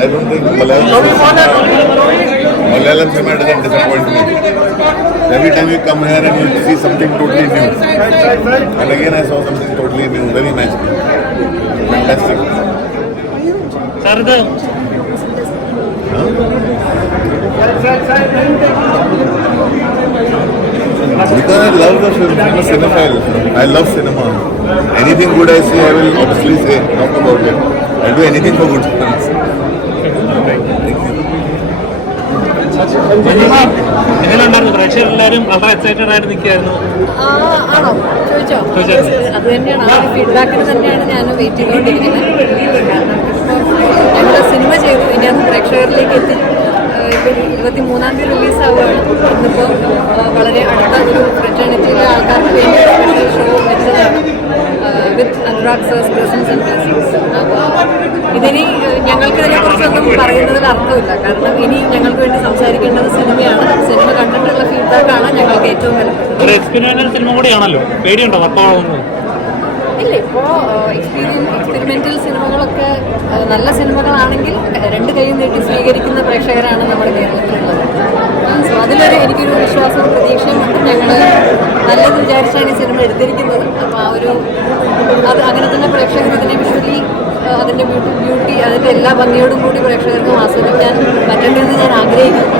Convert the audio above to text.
I don't think Malayalam Malayalam cement is a disappointment. Every time you come here and you see something totally new. And again I saw something totally new, very magical. Fantastic. Sarada. Because I love the film, I'm a cinephile. I love cinema. Anything good I see, I will obviously say, talk about it. I'll do anything for good films. എങ്ങനെയുണ്ടായിരുന്നു? പ്രേക്ഷകരെല്ലാവരും വളരെ excited ആയിട്ട് നിൽക്കുകയായിരുന്നു. ആണോ? ചോദിച്ചോ. അത് തന്നെയാണ്. ആ ഫീഡ്ബാക്കിന് തന്നെയാണ് ഞാൻ വെയിറ്റ് ചെയ്തുകൊണ്ടിരിക്കുന്നത്. ഞങ്ങൾ സിനിമ ചെയ്തു. ഇനി അത് പ്രേക്ഷകരിലേക്ക് എത്തി. ഇരുപത്തി മൂന്നാം തീയതി റിലീസ് ആവുകയാണ്. ഇന്നിപ്പോൾ വളരെ അടുത്ത ഒരു ഫ്രറ്റേണിറ്റിയിലെ ആൾക്കാർക്ക് വേണ്ടി സ്പെഷ്യൽ ഷോ വെച്ചതാണ് വിത്ത് അനുരാഗ് ഇതിനി ഞങ്ങൾക്ക് ഞങ്ങൾക്ക് ഇതിനെക്കുറിച്ചൊന്നും പറയുന്നതിൽ അർത്ഥമില്ല. കാരണം ഇനി ഞങ്ങൾക്ക് വേണ്ടി സംസാരിക്കേണ്ടത് സിനിമയാണ്. സിനിമ കണ്ടിട്ടുള്ള ആണ് ഞങ്ങൾക്ക് ഏറ്റവും ഒരു എക്സ്പീരിയൻഷ്യൽ സിനിമ കൂടിയാണല്ലോ. പേടിയുണ്ടോ? വർക്കൗട്ട് ഇല്ല ഇപ്പോ എക്സ്പീരിയൻസ് എക്സ്പെരിമെന്റൽ സിനിമകളൊക്കെ നല്ല സിനിമകളാണെങ്കിൽ രണ്ട് കൈയും നീട്ടി സ്വീകരിക്കുന്ന പ്രേക്ഷകരാണ് നമ്മുടെ അപ്പോൾ ആ ഒരു അത് അങ്ങനെ തന്നെ പ്രേക്ഷകർ ഇതിനെ വിഷ്വലി അതിന്റെ ബ്യൂട്ടി ബ്യൂട്ടി അതിന്റെ എല്ലാ ഭംഗിയോടും കൂടി പ്രേക്ഷകർക്കും ആസ്വദിക്കാൻ പറ്റേണ്ടതെന്ന് ഞാൻ ആഗ്രഹിക്കുന്നു.